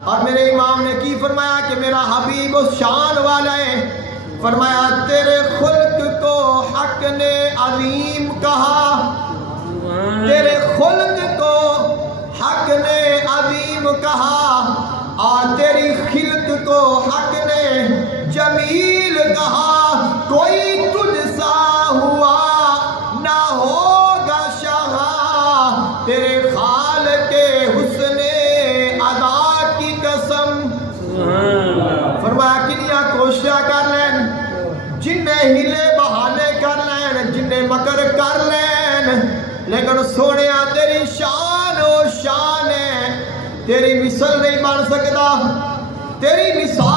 اور میرے امام نے کی فرمایا کہ میرا حبیب اس شان والا ہے، فرمایا تیرے خلق کو حق نے عظیم کہا، تیرے خلق کو حق نے عظیم کہا، اور تیری خلق کو حق نے جمیل کہا، کوئی تجھ سا ہوا نہ ہوگا شہا، تیرے خالق حسن ادا کی قسم۔ فرمایا کنیا کوششاں کر لین، جنہیں ہلے بہانے کر لین، جنہیں مکر کر لین، لیکن سونیا تیری شان و شان ہے، تیری مثل نہیں بن سکتا، تیری مثال